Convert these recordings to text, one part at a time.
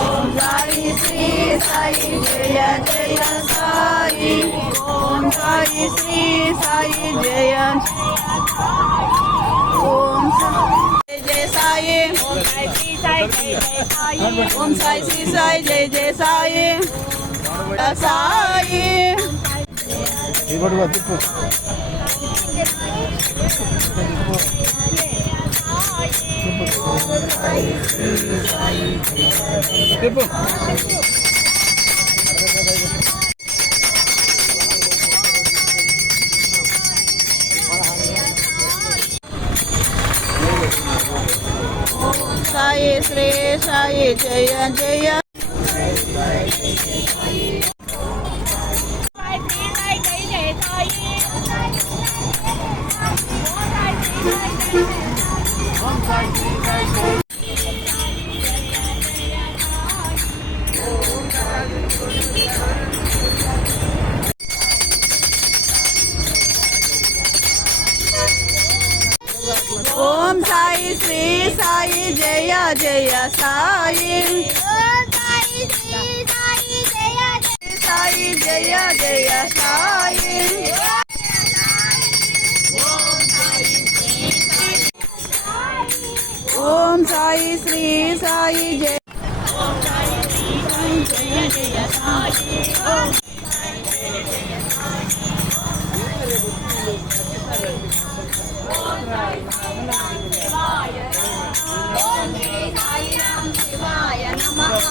ఓం సాయి శ్రీ సాయి జయ జయ సాయి ఓం సాయి శ్రీ సాయి జయ ఓం సాయి జయ సాయి ఓం సాయి శ్రీ సాయి జయ జయ సాయి ఓం సాయి శ్రీ సాయి జయ జయ సాయి సాయి సాయి శ్రీ సాయి జయ జయ ఓం సాయి శ్రీ సాయి జయ జయ సాయి సాయి జయ జయ సాయి ఓం సాయి శ్రీ సాయి జయ జయ సాయి శివాయ నమః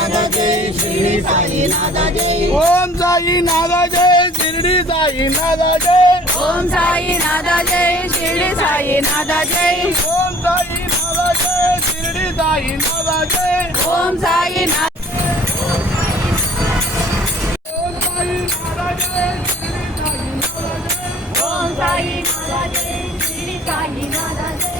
शिरडी साई नादा जय ओम साई नादा जय शिरडी साई नादा जय ओम साई नादा जय शिरडी साई नादा जय ओम साई नादा जय शिरडी साई नादा जय ओम साई ओम साई नादा जय ओम साई नादा जय शिरडी साई नादा जय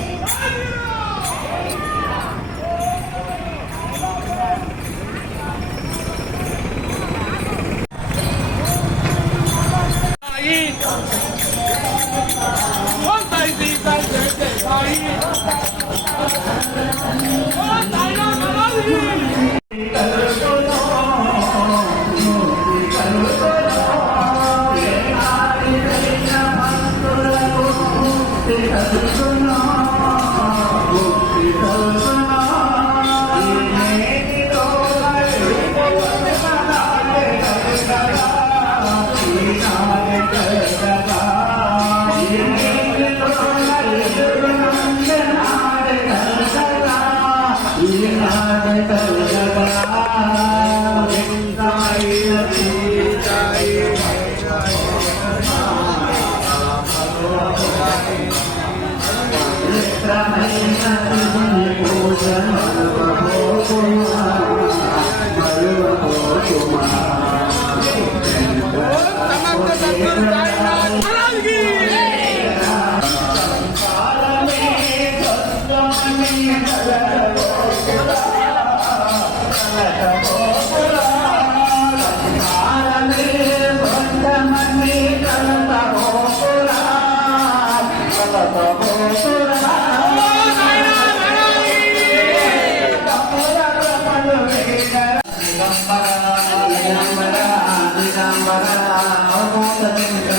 Om करून